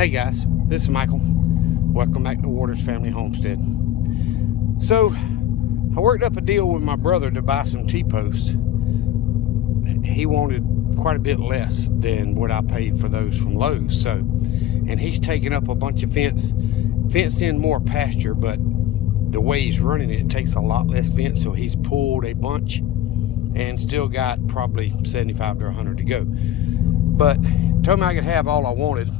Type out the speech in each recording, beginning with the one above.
Hey guys, this is Michael. Welcome back to Waters Family Homestead. So, I worked up a deal with my brother to buy some T-posts. He wanted quite a bit less than what I paid for those from Lowe's. So, and he's taken up a bunch of fenced in more pasture, but the way he's running it, it takes a lot less fence. So he's pulled a bunch and still got probably 75 to 100 to go. But told me I could have all I wanted.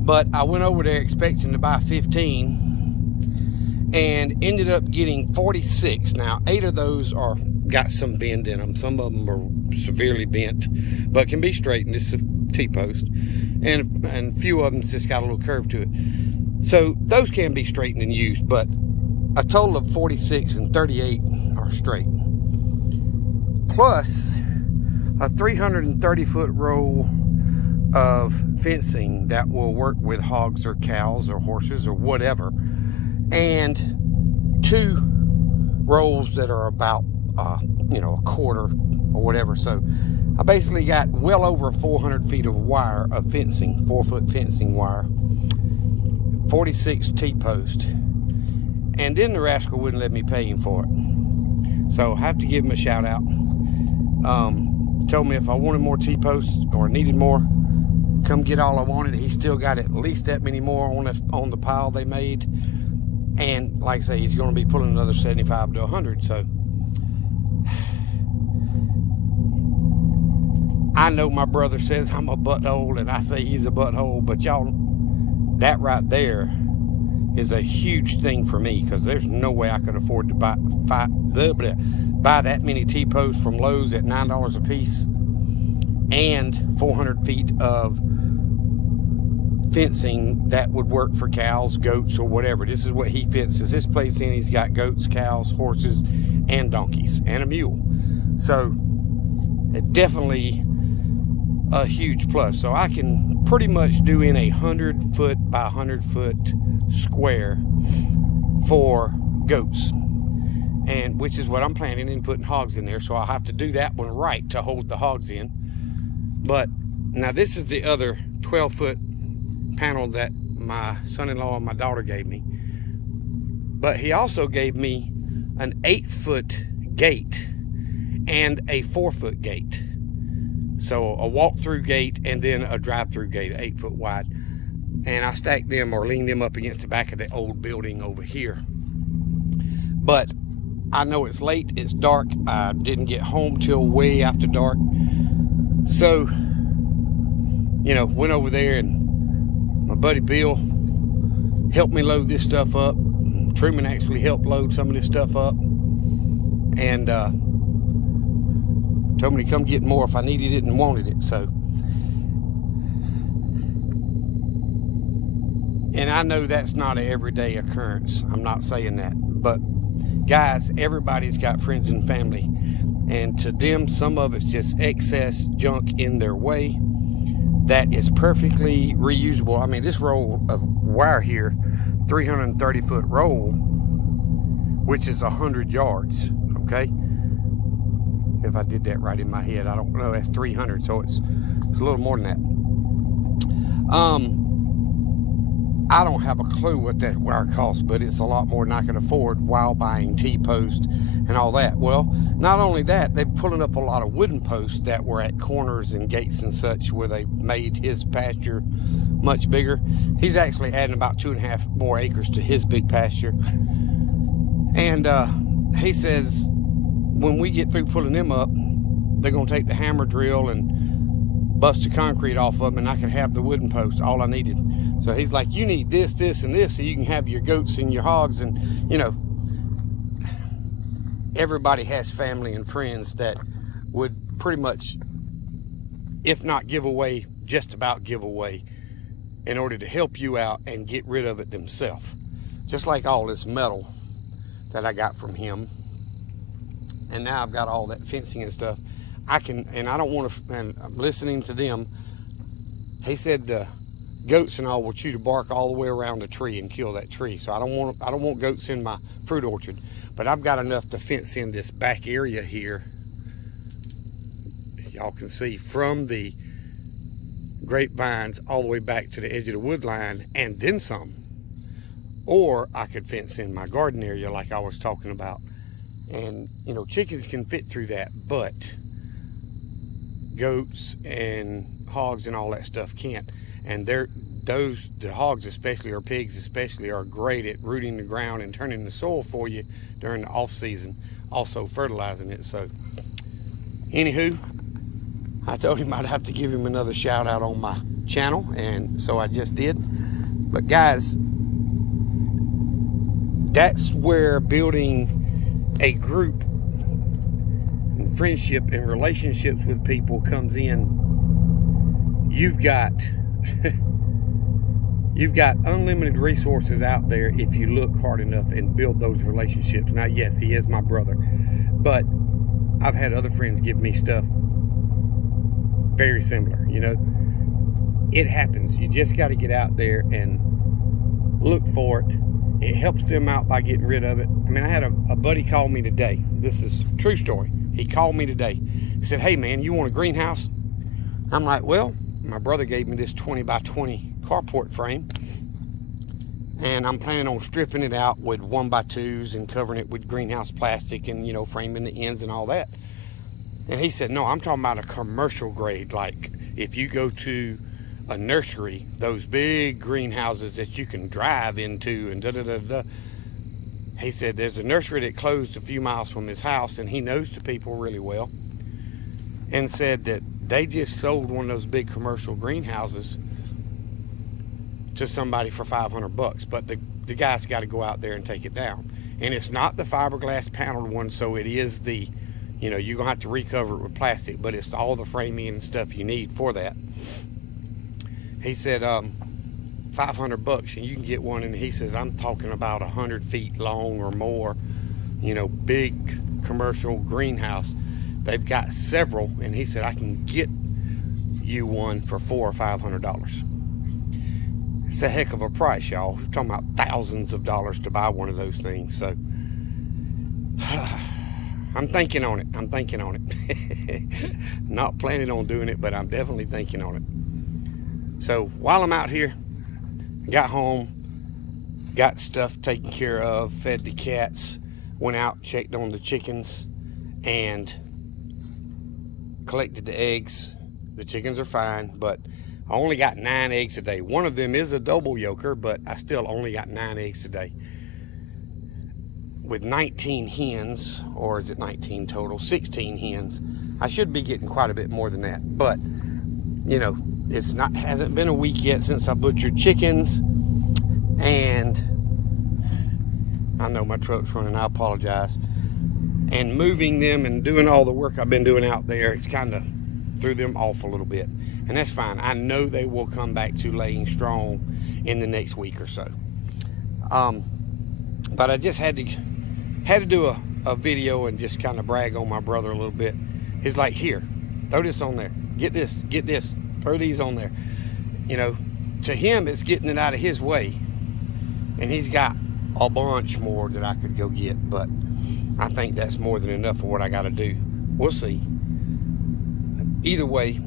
But I went over there expecting to buy 15 and ended up getting 46. Now, 8 of those got some bend in them. Some of them are severely bent, but can be straightened. It's a T-post. And a few of them just got a little curve to it. So those can be straightened and used, but a total of 46 and 38 are straight. Plus a 330-foot row of fencing that will work with hogs or cows or horses or whatever, and 2 rolls that are about a quarter or whatever. So I basically got well over 400 feet of wire of fencing, 4-foot fencing wire, 46 T-post, and then the rascal wouldn't let me pay him for it. So I have to give him a shout out. Told me if I wanted more T-posts or needed more, come get all I wanted. He still got at least that many more on the pile they made, and like I say, he's going to be pulling another 75 to 100. So I know my brother says I'm a butthole and I say he's a butthole, but y'all, that right there is a huge thing for me, because there's no way I could afford to buy that many T-posts from Lowe's at $9 a piece and 400 feet of fencing that would work for cows, goats, or whatever. This is what he fences this place in. He's got goats, cows, horses, and donkeys, and a mule. So it definitely a huge plus. So I can pretty much do in a 100-foot by 100-foot square for goats, and which is what I'm planning in putting hogs in there. So I'll have to do that one right to hold the hogs in. But now this is the other 12-foot panel that my son-in-law and my daughter gave me. But he also gave me an 8-foot gate and a 4-foot gate. So a walk-through gate and then a drive-through gate, 8 foot wide. And I stacked them or leaned them up against the back of the old building over here. But I know it's late, it's dark. I didn't get home till way after dark. So, went over there, and my buddy Bill helped me load this stuff up. Truman actually helped load some of this stuff up. And told me to come get more if I needed it and wanted it. So, and I know that's not an everyday occurrence. I'm not saying that. But guys, everybody's got friends and family. And to them, some of it's just excess junk in their way that is perfectly reusable. I mean, this roll of wire here, 330-foot roll, which is 100 yards, okay? If I did that right in my head, I don't know, that's 300, so it's a little more than that. I don't have a clue what that wire costs, but it's a lot more than I can afford while buying T-post and all that. Well, not only that, they're pulling up a lot of wooden posts that were at corners and gates and such where they made his pasture much bigger. He's actually adding about 2.5 more acres to his big pasture. And he says when we get through pulling them up, they're going to take the hammer drill and bust the concrete off of them, and I can have the wooden posts, all I needed. So he's like, you need this, this, and this so you can have your goats and your hogs. And, everybody has family and friends that would pretty much, if not give away, just about give away in order to help you out and get rid of it themselves. Just like all this metal that I got from him. And now I've got all that fencing and stuff. I don't want to, and I'm listening to them. He said the goats and all will chew the bark all the way around the tree and kill that tree. So I don't want goats in my fruit orchard. But I've got enough to fence in this back area here. Y'all can see from the grapevines all the way back to the edge of the wood line and then some. Or I could fence in my garden area like I was talking about. And, you know, chickens can fit through that, but goats and hogs and all that stuff can't. And the hogs especially, or pigs especially, are great at rooting the ground and turning the soil for you during the off season, also fertilizing it. So anywho, I told him I'd have to give him another shout out on my channel, and so I just did. But guys, that's where building a group and friendship and relationships with people comes in. You've got unlimited resources out there if you look hard enough and build those relationships. Now, yes, he is my brother, but I've had other friends give me stuff very similar. You know, it happens. You just got to get out there and look for it. It helps them out by getting rid of it. I mean, I had a buddy call me today. This is a true story. He called me today. He said, "Hey man, you want a greenhouse?" I'm like, "Well, my brother gave me this 20 by 20 carport frame, and I'm planning on stripping it out with 1x2s and covering it with greenhouse plastic and, you know, framing the ends and all that." And he said, "No, I'm talking about a commercial grade, like if you go to a nursery, those big greenhouses that you can drive into and da-da-da-da." He said there's a nursery that closed a few miles from his house, and he knows the people really well, and said that they just sold one of those big commercial greenhouses to somebody for $500, but the guy's got to go out there and take it down. And it's not the fiberglass paneled one, so it is the, you know, you're gonna have to recover it with plastic, but it's all the framing and stuff you need for that. He said $500 and you can get one, and he says I'm talking about 100 feet long or more, you know, big commercial greenhouse. They've got several, and he said I can get you one for $400 or $500. It's a heck of a price, y'all. We're talking about thousands of dollars to buy one of those things. So I'm thinking on it. I'm thinking on it. Not planning on doing it, but I'm definitely thinking on it. So while I'm out here, got home, got stuff taken care of, fed the cats, went out, checked on the chickens, and collected the eggs. The chickens are fine, but I only got 9 eggs a day. One of them is a double yoker, but I still only got 9 eggs a day. With 19 hens, or is it 19 total? 16 hens. I should be getting quite a bit more than that, but you know, hasn't been a week yet since I butchered chickens, and I know my truck's running, I apologize. And moving them and doing all the work I've been doing out there, it's kind of threw them off a little bit. And that's fine. I know they will come back to laying strong in the next week or so. But I just had to do a video and just kind of brag on my brother a little bit. He's like, "Here, throw this on there. Get this, throw these on there." You know, to him, it's getting it out of his way. And he's got a bunch more that I could go get, but I think that's more than enough for what I got to do. We'll see. Either way,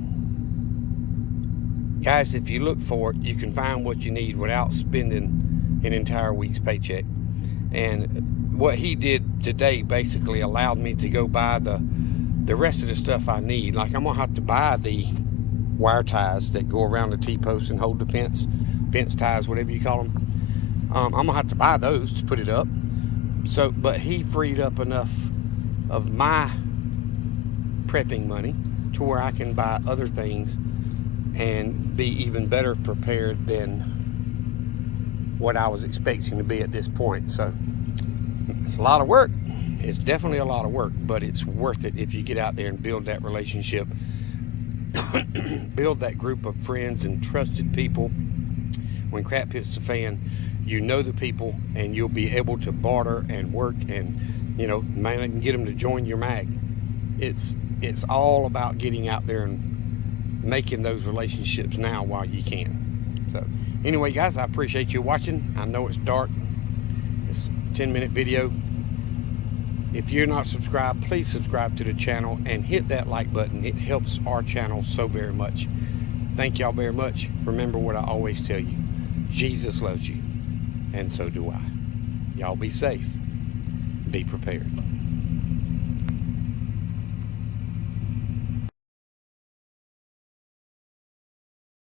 guys, if you look for it, you can find what you need without spending an entire week's paycheck. And what he did today basically allowed me to go buy the rest of the stuff I need. Like, I'm gonna have to buy the wire ties that go around the T-post and hold the fence ties, whatever you call them. I'm gonna have to buy those to put it up. So, but he freed up enough of my prepping money to where I can buy other things and be even better prepared than what I was expecting to be at this point. So it's a lot of work. It's definitely a lot of work, but it's worth it if you get out there and build that relationship, build that group of friends and trusted people. When crap hits the fan, you know the people, and you'll be able to barter and work, and you know, man, I can get them to join your mag. It's all about getting out there and making those relationships now while you can. So anyway, guys, I appreciate you watching. I know it's dark. It's a 10-minute video. If you're not subscribed, please subscribe to the channel and hit that like button. It helps our channel so very much. Thank y'all very much. Remember what I always tell you. Jesus loves you, and so do I. Y'all be safe. Be prepared.